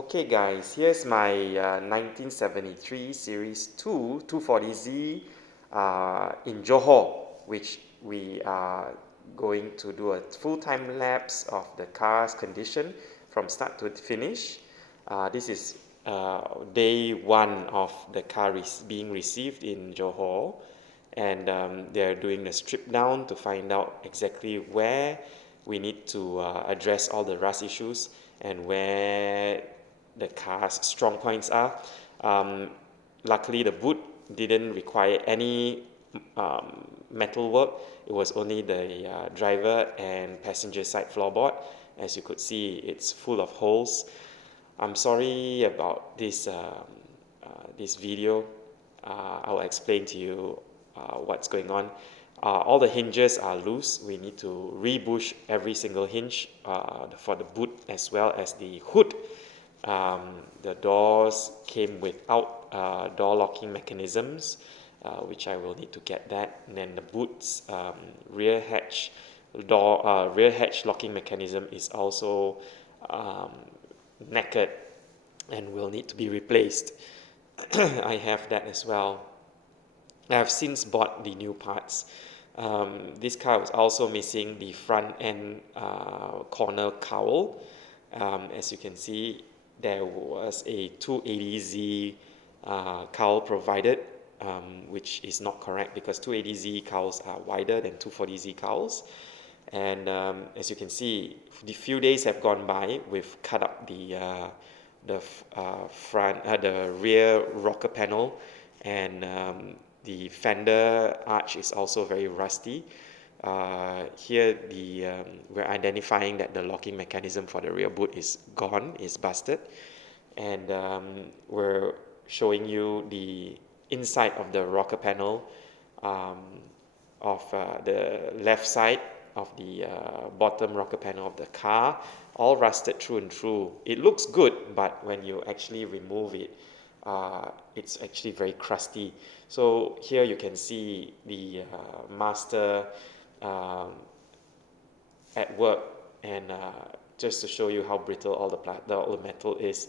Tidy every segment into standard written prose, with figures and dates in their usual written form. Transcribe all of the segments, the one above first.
Okay guys, here's my 1973 Series 2 240Z in Johor, which we are going to do a full time lapse of the car's condition from start to finish. This is day one of the car being received in Johor, and they're doing a strip down to find out exactly where we need to address all the rust issues and where the car's strong points are. Luckily, the boot didn't require any metal work. It was only the driver and passenger side floorboard. As you could see, it's full of holes. I'm sorry about this video. I'll explain to you what's going on. All the hinges are loose. We need to rebush every single hinge for the boot as well as the hood. The doors came without door locking mechanisms, which I will need to get that. And then the boot's rear hatch locking mechanism is also knackered and will need to be replaced. I have that as well. I have since bought the new parts. This car was also missing the front end corner cowl. As you can see, there was a 280Z cowl provided, which is not correct because 280Z cowls are wider than 240Z cowls. And as you can see, the few days have gone by. We've cut up the rear rocker panel, and the fender arch is also very rusty. Here we're identifying that the locking mechanism for the rear boot is gone, is busted, and we're showing you the inside of the rocker panel of the left side of the bottom rocker panel of the car, all rusted through and through. It looks good, but when you actually remove it, it's actually very crusty. So here you can see the master at work, and just to show you how brittle all the metal is,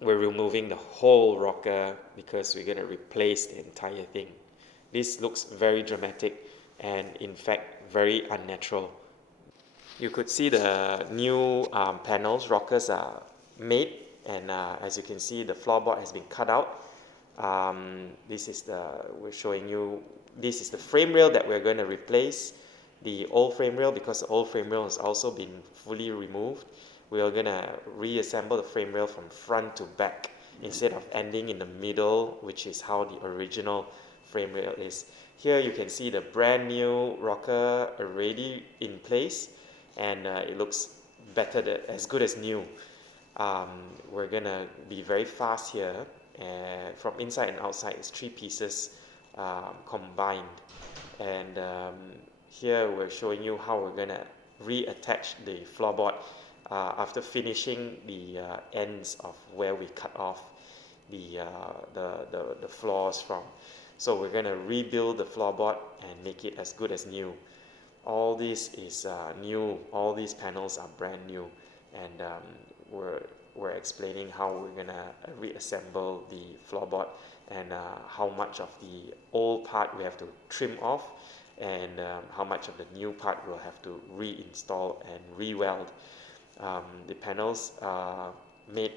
we're removing the whole rocker because we're going to replace the entire thing. This looks very dramatic and in fact very unnatural. You could see the new rockers are made, and as you can see, the floorboard has been cut out. We're showing you, this is the frame rail that we're going to replace. The old frame rail, because the old frame rail has also been fully removed, we are going to reassemble the frame rail from front to back instead of ending in the middle, which is how the original frame rail is. Here you can see the brand new rocker already in place, and it looks as good as new. We're gonna be very fast here, and from inside and outside it's 3 pieces combined, and here we're showing you how we're gonna reattach the floorboard after finishing the ends of where we cut off the floors from. So we're going to rebuild the floorboard and make it as good as new. All this is new. All these panels are brand new, and we're explaining how we're going to reassemble the floorboard and how much of the old part we have to trim off, and how much of the new part we'll have to reinstall and re-weld. The panels are made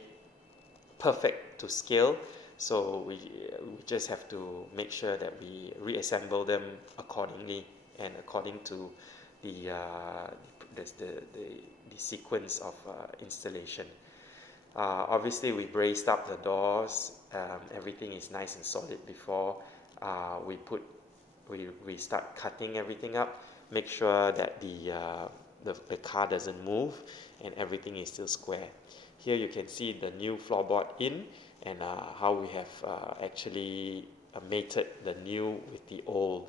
perfect to scale, so we just have to make sure that we reassemble them accordingly and according to the sequence of installation. Obviously, we braced up the doors. Everything is nice and solid before we start cutting everything up. Make sure that the car doesn't move and everything is still square. Here you can see the new floorboard in, and how we have actually mated the new with the old.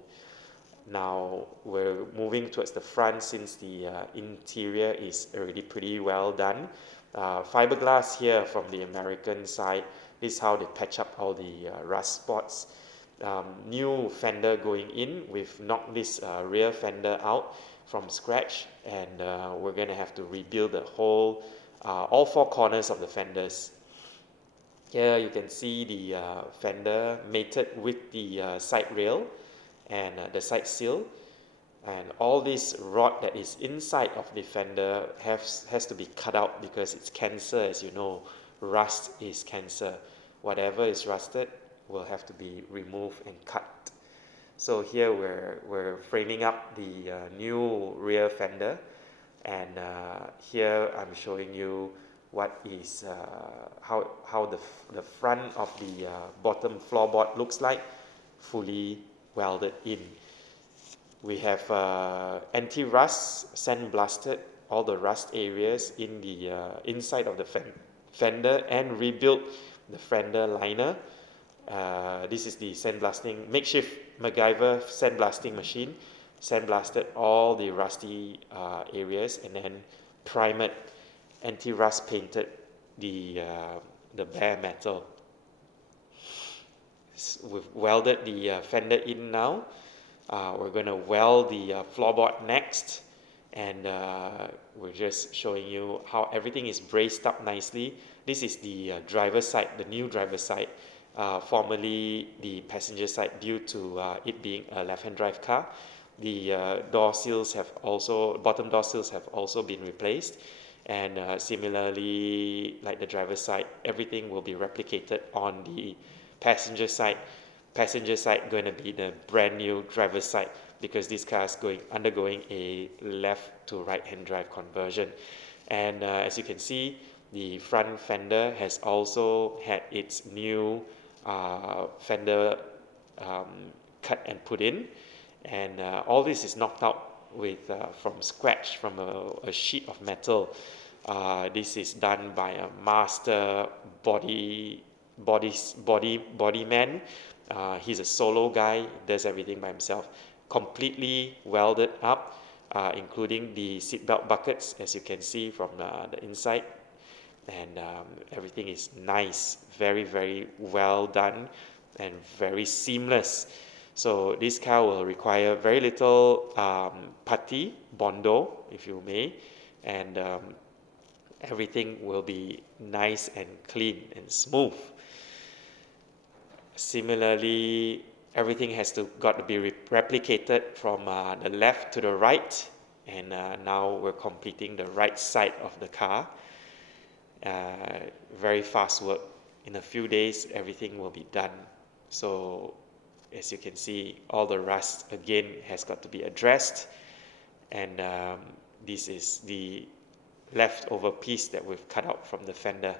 Now we're moving towards the front since the interior is already pretty well done. Fiberglass here from the American side. This is how they patch up all the rust spots. New fender going in. We've knocked this rear fender out from scratch, and we're going to have to rebuild the whole all four corners of the fenders. Here you can see the fender mated with the side rail and the side sill, and all this rod that is inside of the fender has to be cut out because it's cancer. As you know, rust is cancer. Whatever is rusted will have to be removed and cut. So here we're framing up the new rear fender, and here I'm showing you what is how the front of the bottom floorboard looks like, fully welded in. We have anti-rust sandblasted all the rust areas in the inside of the fender and rebuilt the fender liner. This is the sandblasting makeshift MacGyver sandblasting machine. Sandblasted all the rusty areas and then primed, anti-rust painted the bare metal. We've welded the fender in now. We're going to weld the floorboard next, and we're just showing you how everything is braced up nicely. This is the driver's side, the new driver's side, formerly the passenger side due to it being a left-hand drive car. The door sills have also, bottom door sills have also been replaced, and similarly, like the driver's side, everything will be replicated on the passenger side. Passenger side going to be the brand new driver's side because this car is undergoing a left to right hand drive conversion. And as you can see, the front fender has also had its new fender cut and put in, and all this is knocked out with from scratch from a sheet of metal. This is done by a master body man. He's a solo guy, does everything by himself, completely welded up, including the seatbelt buckets, as you can see from the inside, and everything is nice, very, very well done and very seamless. So this car will require very little putty, bondo, if you may, and everything will be nice and clean and smooth. Similarly, everything has got to be replicated from the left to the right, and now we're completing the right side of the car. Very fast work. In a few days, everything will be done. So, as you can see, all the rust again has got to be addressed, and this is the leftover piece that we've cut out from the fender.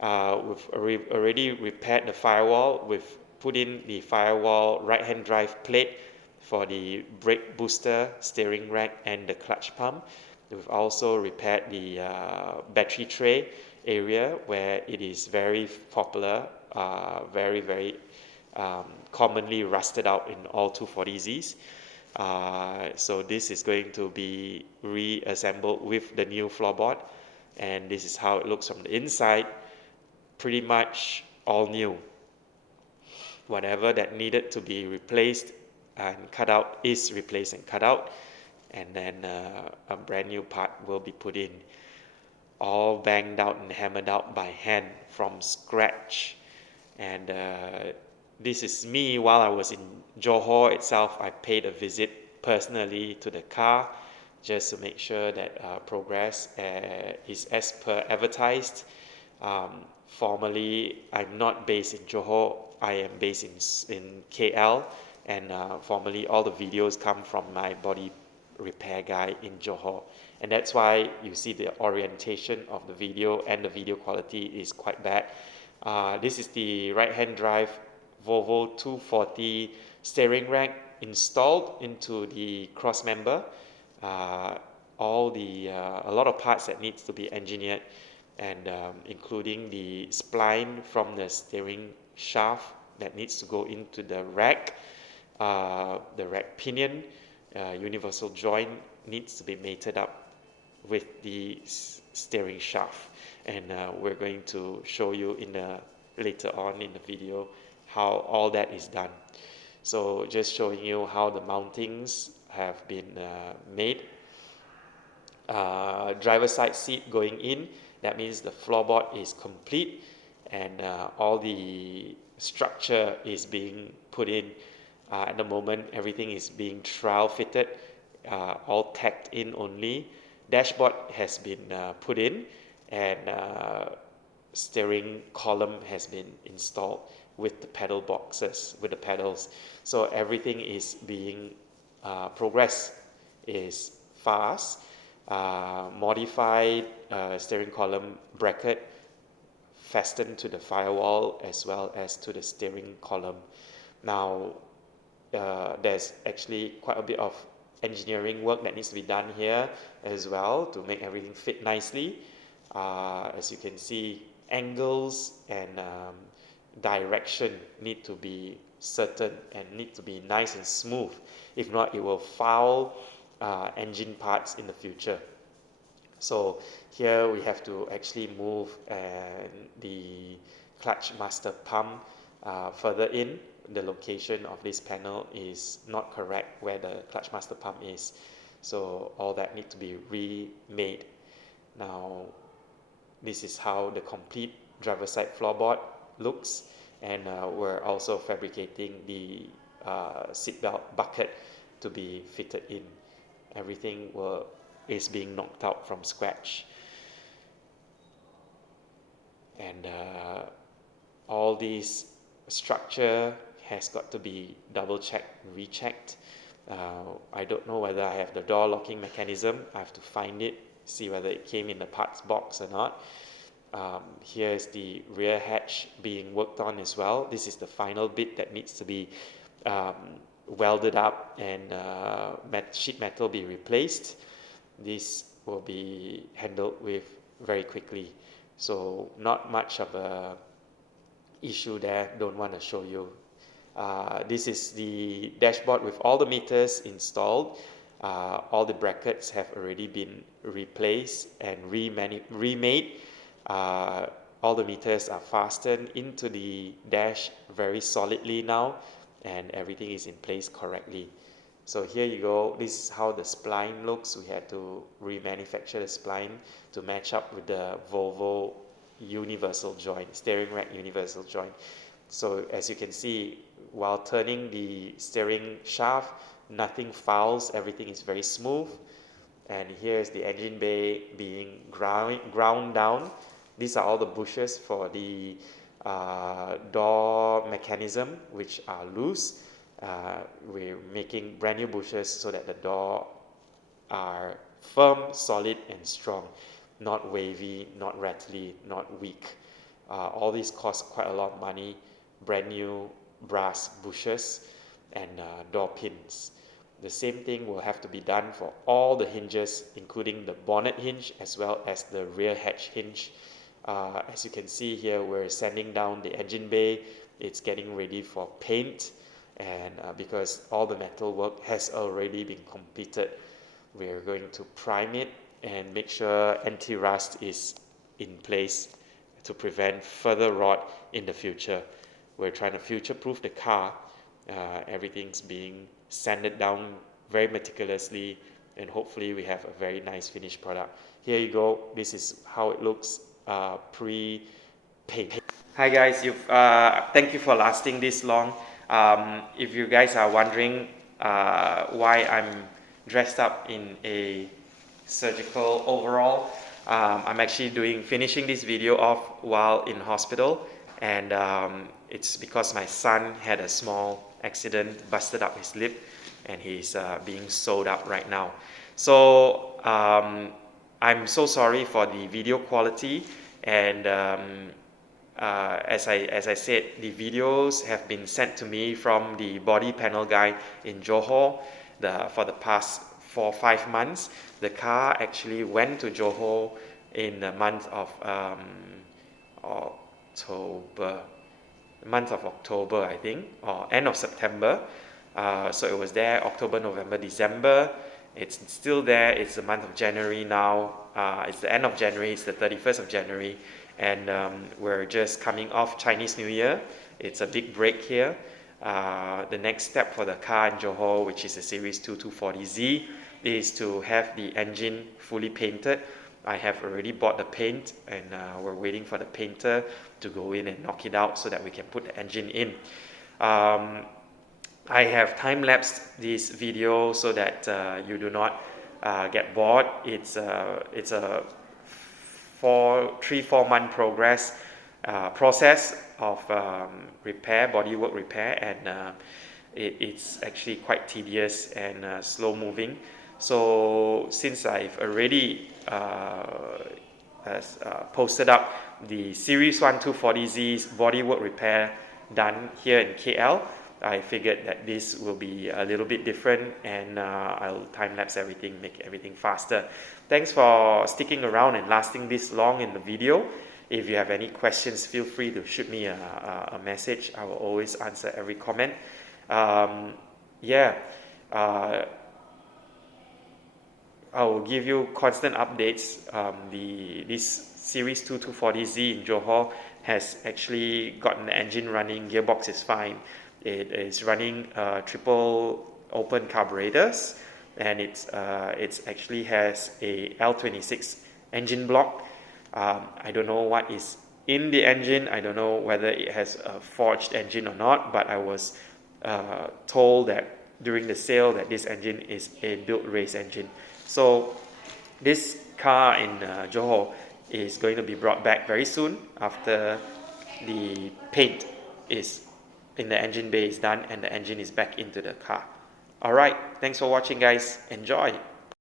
We've already repaired the firewall. We've put in the firewall right-hand drive plate for the brake booster, steering rack, and the clutch pump. We've also repaired the battery tray area where it is very popular, very, very commonly rusted out in all 240Zs. So this is going to be reassembled with the new floorboard, and this is how it looks from the inside. Pretty much all new. Whatever that needed to be replaced and cut out is replaced and cut out, and then a brand new part will be put in, all banged out and hammered out by hand from scratch. And this is me while I was in Johor itself. I paid a visit personally to the car just to make sure that progress is as per advertised. Formerly, I'm not based in Johor, I am based in KL, and formerly all the videos come from my body repair guy in Johor, and that's why you see the orientation of the video and the video quality is quite bad. This is the right-hand drive Volvo 240 steering rack installed into the cross member. A lot of parts that needs to be engineered, and including the spline from the steering shaft that needs to go into the rack pinion, universal joint needs to be mated up with the steering shaft, and we're going to show you later on in the video how all that is done. So just showing you how the mountings have been made. Driver side seat going in That means the floorboard is complete, and all the structure is being put in. At the moment, everything is being trial fitted, all tacked in only. Dashboard has been put in, and steering column has been installed with the pedal boxes, with the pedals. So everything is being progress is fast. Modified steering column bracket fastened to the firewall as well as to the steering column. Now there's actually quite a bit of engineering work that needs to be done here as well to make everything fit nicely. As you can see, angles and direction need to be certain and need to be nice and smooth. If not, it will foul engine parts in the future. So here we have to actually move the clutch master pump further in. The location of this panel is not correct where the clutch master pump is. So all that need to be remade. Now this is how the complete driver side floorboard looks, and we're also fabricating the seatbelt bucket to be fitted in. Everything is being knocked out from scratch, and all this structure has got to be double checked, rechecked. I don't know whether I have the door locking mechanism. I have to find it, see whether it came in the parts box or not. Here's the rear hatch being worked on as well. This is the final bit that needs to be welded up and sheet metal be replaced. This will be handled with very quickly, so not much of a issue there. Don't want to show you. This is the dashboard with all the meters installed. All the brackets have already been replaced and remade. All the meters are fastened into the dash very solidly now, and everything is in place correctly. So here you go. This is how the spline looks. We had to remanufacture the spline to match up with the Volvo universal joint, steering rack universal joint. So as you can see, while turning the steering shaft, nothing fouls, everything is very smooth. And here's the engine bay being ground down. These are all the bushes for the door mechanism, which are loose. We're making brand new bushes so that the door are firm, solid and strong, not wavy, not rattly, not weak. All these cost quite a lot of money. Brand new brass bushes and door pins. The same thing will have to be done for all the hinges, including the bonnet hinge as well as the rear hatch hinge. As you can see here, we're sanding down the engine bay. It's getting ready for paint, and because all the metal work has already been completed, we're going to prime it and make sure anti-rust is in place to prevent further rot in the future. We're trying to future-proof the car. Everything's being sanded down very meticulously, and hopefully we have a very nice finished product. Here you go. This is how it looks pre-paint. Hi guys, thank you for lasting this long. If you guys are wondering why I'm dressed up in a surgical overall, I'm actually finishing this video off while in hospital, and it's because my son had a small accident, busted up his lip, and he's being sewed up right now. So I'm so sorry for the video quality, and as I said, the videos have been sent to me from the body panel guy in Johor for the past 4 or 5 months. The car actually went to Johor in the month of October, I think, or end of September. So it was there October, November, December. It's still there. It's the month of January now. It's the end of January. It's the 31st of January, and we're just coming off Chinese New Year. It's a big break here. The next step for the car in Johor, which is the Series 2 240Z, is to have the engine fully painted. I have already bought the paint, and we're waiting for the painter to go in and knock it out so that we can put the engine in. I have time-lapsed this video so that you do not get bored. It's a 3-4 month process of repair, bodywork repair, and it's actually quite tedious and slow moving. So since I've already posted up the Series 1 240Z's bodywork repair done here in KL, I figured that this will be a little bit different, and I'll time-lapse everything, make everything faster. Thanks for sticking around and lasting this long in the video. If you have any questions, feel free to shoot me a message. I will always answer every comment. I will give you constant updates. This Series 2 240Z in Johor has actually gotten the engine running, gearbox is fine. It is running triple open carburetors, and it's actually has a L26 engine block. I don't know what is in the engine. I don't know whether it has a forged engine or not, but I was told that during the sale that this engine is a built race engine. So this car in Johor is going to be brought back very soon after the paint is in the engine bay is done and the engine is back into the car. Alright, thanks for watching guys. Enjoy!